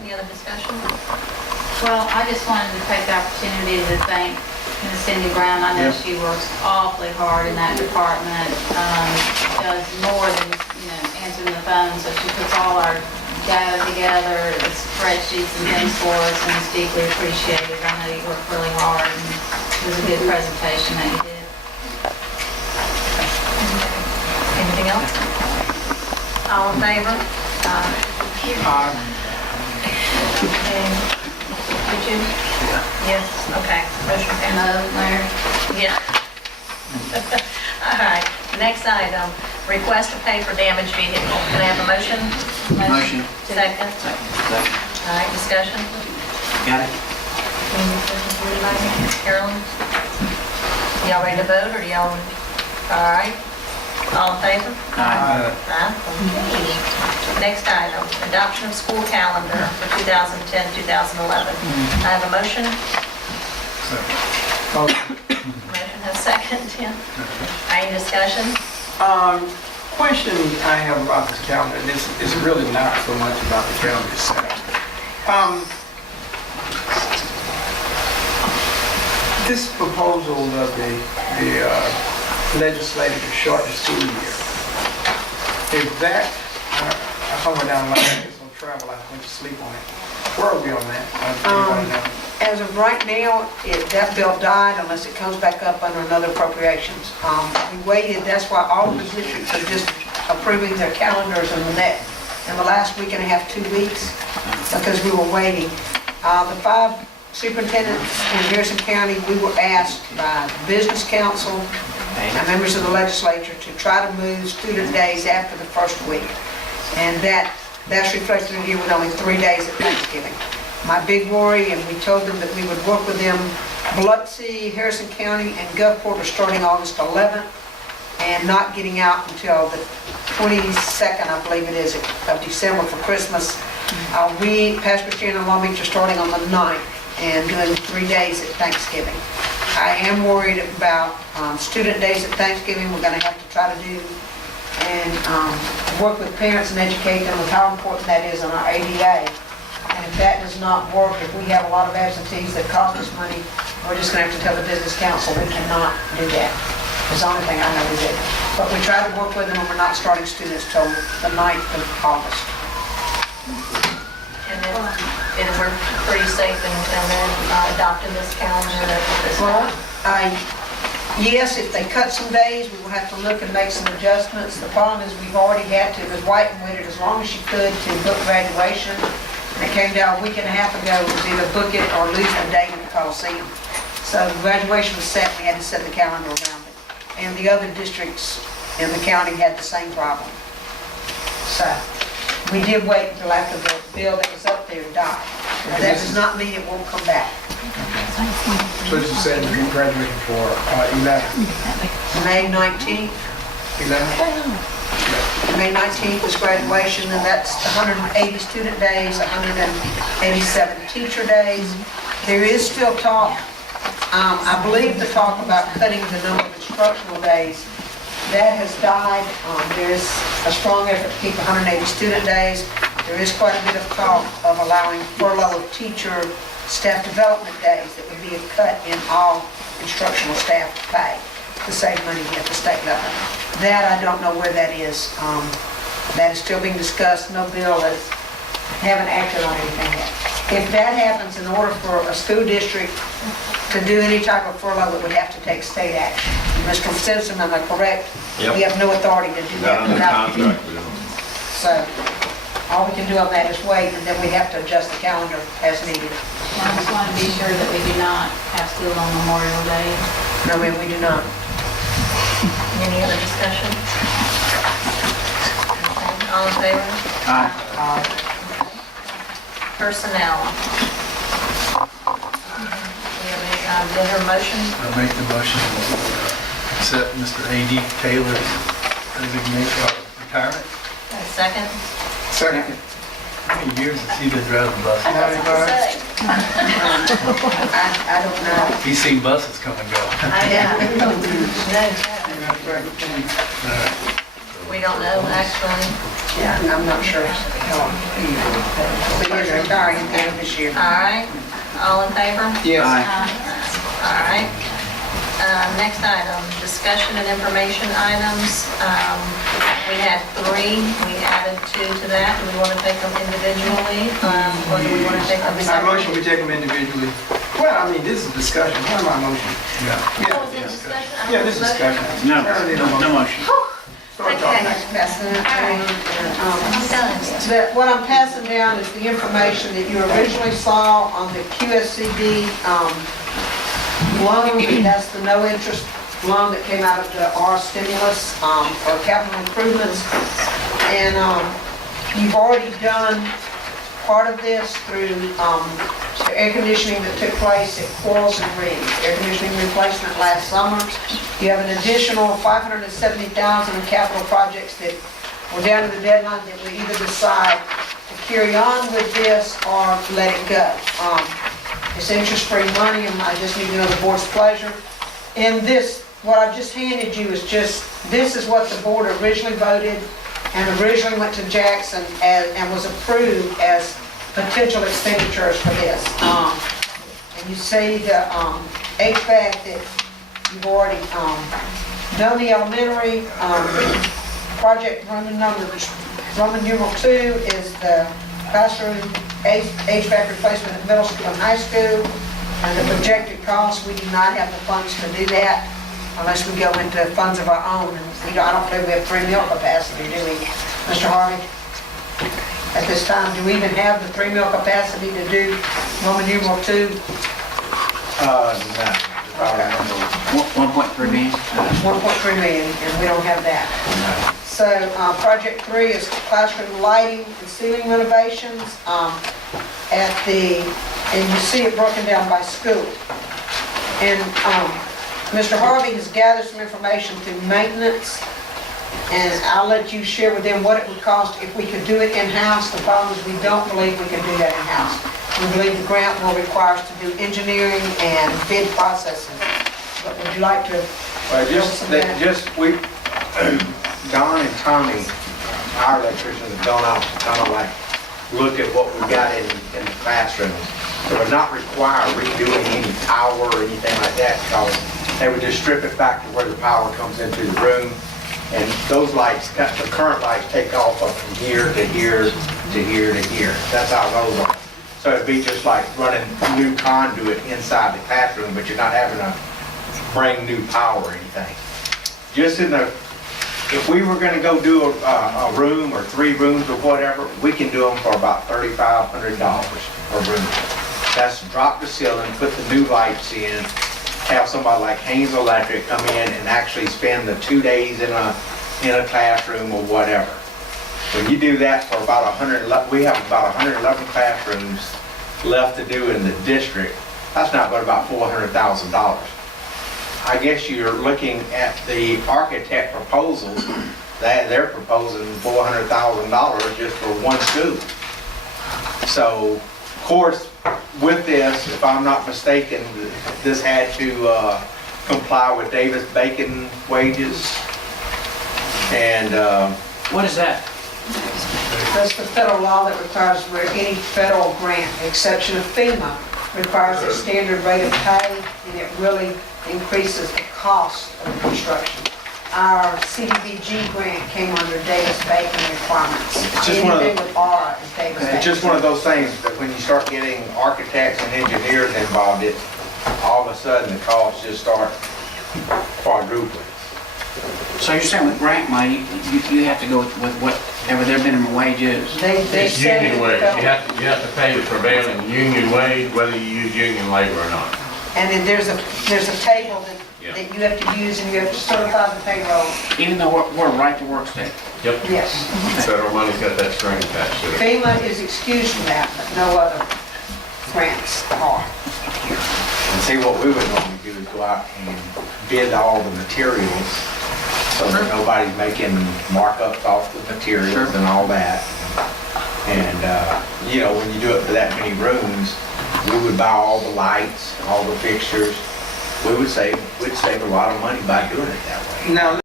Any other discussion? Well, I just wanted to take the opportunity to thank Ms. Cindy Brown. I know she works awfully hard in that department, does more than, answering the phone, so she puts all our data together, the spreadsheets and things for us, and it's deeply appreciated. I know you worked really hard, and it was a good presentation that you did. Anything else? All in favor? Did you? Yes, okay. Motion passed. No, Mayor? Yeah. All right, next item, request to pay for damaged vehicle. Can I have a motion? Motion. Second? Second. All right, discussion? Got it? Carolyn? Y'all ready to vote, or do y'all, all right? All in favor? Aye. Okay. Next item, adoption of school calendar for 2010-2011. I have a motion. Motion has second, Tim. Any discussion? Question I have about this calendar, and this is really not so much about the calendar itself. This proposal of the legislature to shorten the school year, is that, somewhere down the line, it's gonna travel, I went to sleep on it. Where are we on that? Anybody know? As of right now, that bill died unless it comes back up under another appropriations. We waited, that's why all of the districts are just approving their calendars in the last week and a half, 2 weeks, because we were waiting. The 5 superintendents in Harrison County, we were asked by the Business Council and members of the legislature to try to move student days after the first week. And that's reflected in here with only 3 days at Thanksgiving. My big worry, and we told them that we would work with them, Biloxi, Harrison County, and Gulfport are starting August 11th and not getting out until the 22nd, I believe it is, of December for Christmas. We, Pasco Christian and Long Beach, are starting on the 9th and doing 3 days at Thanksgiving. I am worried about student days at Thanksgiving. We're going to have to try to do and work with parents and educate them with how important that is on our ADA. And if that does not work, if we have a lot of absentees that cost us money, we're just going to have to tell the business council we cannot do that. It's the only thing I know we did. But we try to work with them, and we're not starting students till the 9th of August. And we're pretty safe in adopting this calendar at this Well, time? yes, if they cut some days, we will have to look and make some adjustments. The problem is we've already had to, Ms. White waited as long as she could to book graduation. And it came down a week and a half ago, it was either book it or lose the date in the Coliseum. So graduation was set, we had to set the calendar around it. And the other districts in the county had the same problem. So we did wait until after the bill that was up there died. Now, that does not mean it won't come back. So this is setting the graduation for 11. May 19th. 11? May 19th is graduation, and that's 180 student days, 187 teacher days. There is still talk, I believe the talk about cutting the number of instructional days, that has died. There's a strong effort to keep 180 student days. There is quite a bit of talk of allowing furlough of teacher staff development days that would be a cut in all instructional staff pay to save money at the state level. That, I don't know where that is. That is still being discussed. No bill has, haven't acted on anything yet. If that happens, in order for a school district to do any type of furlough, it would have to take state action. Mr. Simpson, am I correct? Yep. We have no authority to do that. Not under without- contract, we don't. So, all we can do on that is wait, and then we have to adjust the calendar as needed. I just want to be sure that we do not have school on Memorial Day. No, ma'am, we do not. Any other discussion? All in favor? Aye. Personnel. Do you have a motion? I make the motion to accept Mr. A.D. Taylor's resignation or retirement. Second? Second. How many years has he been driving buses? I don't know. He's seen buses come and go. We don't know, actually. Yeah, I'm not sure. But he is retiring at the end of this year. All right, all in favor? Yes. All right. Next item, discussion and information items. We had 3, we added 2 to that. Do we want to take them individually, or do we want to take them My separately? motion, we take them individually. Well, I mean, this is discussion. What am I motion? Yeah. Oh, is it discussion? I Yeah, don't this is know. discussion. No, Apparently no motion. Start Okay. talking. President, I'm done. what I'm passing down is the information that you originally saw on the QSCD loan. That's the no-interest loan that came out of the R stimulus for capital improvements. And you've already done part of this through the air conditioning that took place at Quarles and Reed, air conditioning replacement last summer. You have an additional $570,000 in capital projects that we're down to the deadline that we either decide to carry on with this or let it go. It's interest-free money, and I just need to know the board's pleasure. And this, what I just handed you is just, this is what the board originally voted and originally went to Jackson and was approved as potential expenditures for this. And you see the HVAC that you've already done the elementary project. Roman numeral 2 is the classroom HVAC replacement at middle school and high school. And the projected cost, we do not have the funds to do that unless we go into funds of our own. And I don't believe we have 3 meal capacity, do we, Mr. Harvey? At this time, do we even have the 3 meal capacity to do Roman numeral 2? No. 1.3 million? 1.3 million, and we don't have that. So project 3 is classroom lighting and ceiling renovations and you see it broken down by school. And Mr. Harvey has gathered some information through maintenance, and I'll let you share with them what it would cost if we could do it in-house. The problem is we don't believe we can do that in-house. We believe the grant will require us to do engineering and bid processing. But would you like to? Well, we, Don and Tommy, our electricians have gone out to kind of like look at what we got in the classrooms. So we're not required redoing any power or anything like that, because they would just strip it back to where the power comes into the room. And those lights, the current lights take off up from here to here to here to here. That's how those are. So it'd be just like running new conduit inside the classroom, but you're not having to bring new power or anything. Just if we were going to go do a room or 3 rooms or whatever, we can do them for about $3,500 a room. That's drop the ceiling, put the new lights in, have somebody like Haynes Electric come in and actually spend the 2 days in a classroom or whatever. When you do that for about 100, we have about 111 classrooms left to do in the district. That's not but about $400,000. I guess you're looking at the architect proposals, that they're proposing $400,000 just for one school. So, of course, with this, if I'm not mistaken, this had to comply with Davis-Bacon wages. And What is that? That's the federal law that requires where any federal grant, with the exception of FEMA, requires a standard rate of pay, and it really increases the cost of the construction. Our CDBG grant came under Davis-Bacon requirements. Just one of the- Anything with R is Davis-Bacon. it's just one of those things that when you start getting architects and engineers involved, all of a sudden the costs just start quadrupling. So you're saying with grant money, you have to go with whatever their minimum wage is? They It's say union that wage. the You have to pay the prevailing union wage, whether you use union labor or not. And then there's a table Yeah. that you have to use, and you have to certify the payroll. Even though we're a right-to-work state? Yep. Yes. Federal money's got that string attached to it. FEMA is excused from that, but no other grants are. And see, what we would normally do is go out and bid all the materials so that nobody's making markups off the materials and all that. And, when you do it for that many rooms, we would buy all the lights, all the fixtures. We'd save a lot of money by doing it that way. Now,